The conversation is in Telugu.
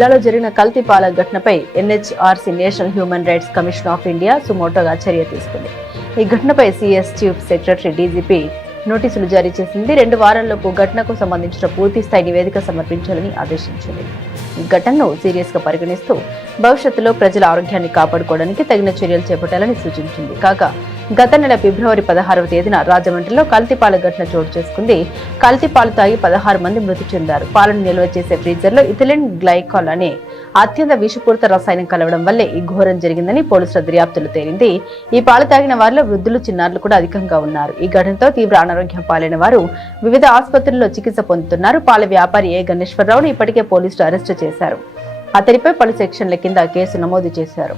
జిల్లాలో జరిగిన కల్తీ పాల ఘటనపై NHRC national human rights commission of India సుమోటోగా చర్య తీసుకుంది. ఈ ఘటనపై సిఎస్ చీఫ్ సెక్రటరీ డీజీపీ నోటీసులు జారీ చేసింది. 2 వారాల్లోపు ఘటనకు సంబంధించిన పూర్తి స్థాయి నివేదిక సమర్పించాలని ఆదేశించింది. ఈ ఘటనను సీరియస్ గా పరిగణిస్తూ భవిష్యత్తులో ప్రజల ఆరోగ్యాన్ని కాపాడుకోవడానికి తగిన చర్యలు చేపట్టాలని సూచించింది. కాగా గత నెల ఫిబ్రవరి 16వ తేదీన రాజమండ్రిలో కల్తీపాల ఘటన చోటు చేసుకుంది. కల్తీపాలు తాగి 16 మంది మృతి చెందారు. పాలను నిల్వ చేసే ఫ్రీజర్ లో ఇథిలిన్ గ్లైకాల్ అనే అత్యంత విషపూరిత రసాయనం కలవడం వల్లే ఈ ఘోరం జరిగిందని పోలీసుల దర్యాప్తులు తేలింది. ఈ పాలు తాగిన వారిలో వృద్ధులు, చిన్నారులు కూడా అధికంగా ఉన్నారు. ఈ ఘటనతో తీవ్ర అనారోగ్యం పాలైన వారు వివిధ ఆసుపత్రుల్లో చికిత్స పొందుతున్నారు. పాల వ్యాపారి ఏ గణేశ్వరరావును ఇప్పటికే పోలీసులు అరెస్టు చేశారు. అతడిపై పలు సెక్షన్ల కింద కేసు నమోదు చేశారు.